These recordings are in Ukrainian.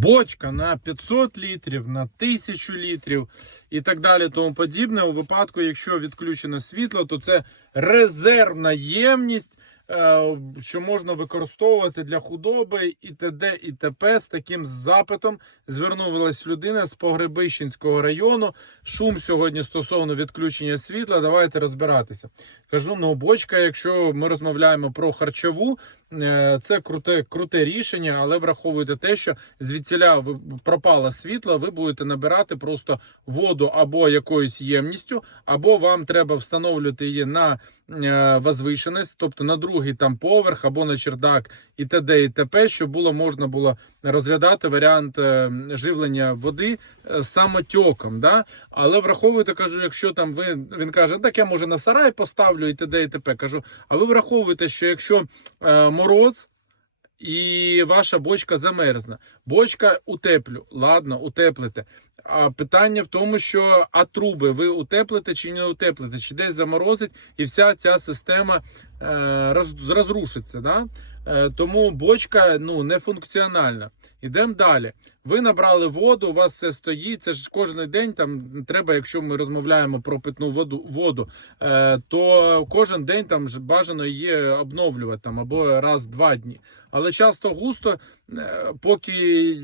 бочка на 500 літрів, на 1000 літрів і так далі. Тому подібне. У випадку, якщо відключено світло, то це резервна ємність. е, Що можна використовувати для худоби і т.д. і т.п. з таким запитом звернулась людина з Погребищенського району. Шум сьогодні стосовно відключення світла. Давайте розбиратися. Кажу, ну бочка, якщо ми розмовляємо про харчову, це круте, круте рішення, але враховуйте те, що звідсіля пропало світло, ви будете набирати просто воду або якоюсь ємністю, або вам треба встановлювати її на е, возвишеність, тобто на другий там поверх або на чердак і т.д. і т.п., щоб було можна було розглядати варіант е, живлення води е, самотьоком. Да? Але враховуйте, кажу, якщо там ви він каже, так я може на сарай поставлю і т.д. і т.п. Кажу, а ви враховуєте, що якщо е, мороз. І ваша бочка замерзне. Бочка утеплю. Ладно, утеплите. А питання в тому, що а труби ви утеплите чи не утеплите, чи десь заморозить, і вся ця система е, роз, розрушиться. Да? Е, тому бочка ну, не функціональна. Ідемо далі. Ви набрали воду, у вас все стоїть. Це ж кожен день там треба, якщо ми розмовляємо про питну воду, воду е, то кожен день там бажано її обновлювати там або раз-два дні. Але часто густо, е, поки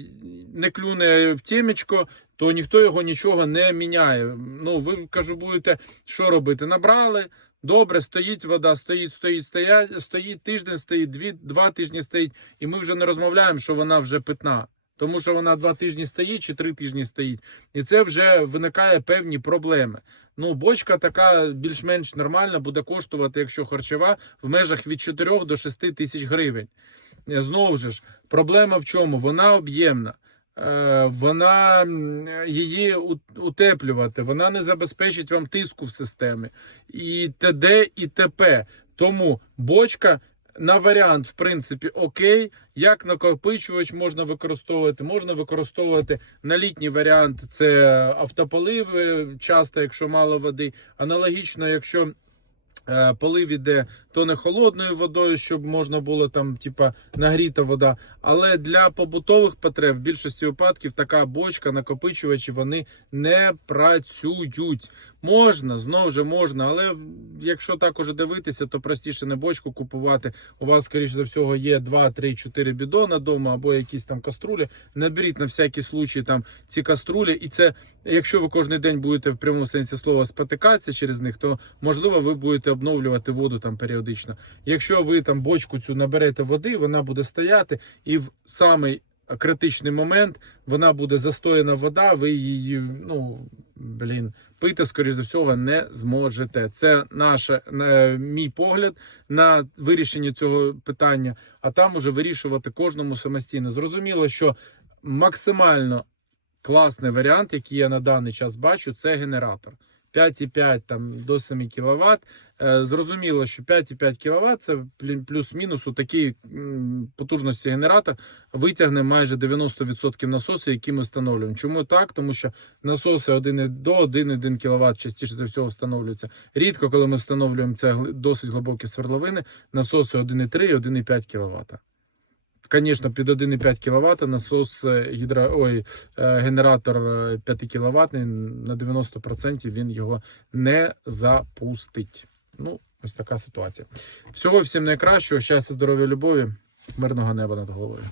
не клюне в тємечко, то ніхто його нічого не міняє. Ну, ви кажу, будете що робити? Набрали. Добре, стоїть вода, стоїть, стоїть, стоять, стоїть тиждень, стоїть, дві, два тижні стоїть, і ми вже не розмовляємо, що вона вже питна. Тому що вона два тижні стоїть чи три тижні стоїть, і це вже виникає певні проблеми. Ну, бочка така більш-менш нормальна буде коштувати, якщо харчова, в межах від 4 до 6 тисяч гривень. Знову ж, проблема в чому? Вона об'ємна. Е, Вона її утеплювати, вона не забезпечить вам тиску в системі і т.д. і т.п. Тому бочка на варіант, в принципі, окей. Як накопичувач можна використовувати? Можна використовувати на літній варіант це автополив, е, часто, якщо мало води. Аналогічно, якщо полив іде то не холодною водою, щоб можна було там, типа, нагріта вода. Але для побутових потреб в більшості випадків така бочка, накопичувачі, вони не працюють. Можна, знову ж можна, але якщо так уже дивитися, то простіше не бочку купувати. У вас, скоріш за всього, є 2, 3, 4 бідона вдома або якісь там каструлі. Наберіть на всякий случай там ці каструлі, і це, якщо ви кожен день будете в прямому сенсі слова спотикатися через них, то можливо ви будете обновлювати воду там періодично. Якщо ви там бочку цю наберете води, вона буде стояти, і в самий критичний момент вона буде застояна вода, ви її, ну блін, пити, скоріш за всього, не зможете. Це наше, е, мій погляд на вирішення цього питання, а там уже вирішувати кожному самостійно. Зрозуміло, що максимально класний варіант, який я на даний час бачу, це генератор. 5,5 там до 7 кВт. Е, Зрозуміло, що 5,5 кВт це плюс-мінус у такій потужності генератор витягне майже 90% насосів, які ми встановлюємо. Чому так? Тому що насоси 1 до 1,1 кВт частіше за всього встановлюються. Рідко, коли ми встановлюємо це досить глибокі свердловини, насоси 1,3 і 1,5 кВт. Звісно, під 1,5 кВт насос е, гідро... Ой, е, генератор е, 5 кВт на 90% він його не запустить. Ну, ось така ситуація. Всього всім найкращого, щастя, здоров'я, любові, мирного неба над головою.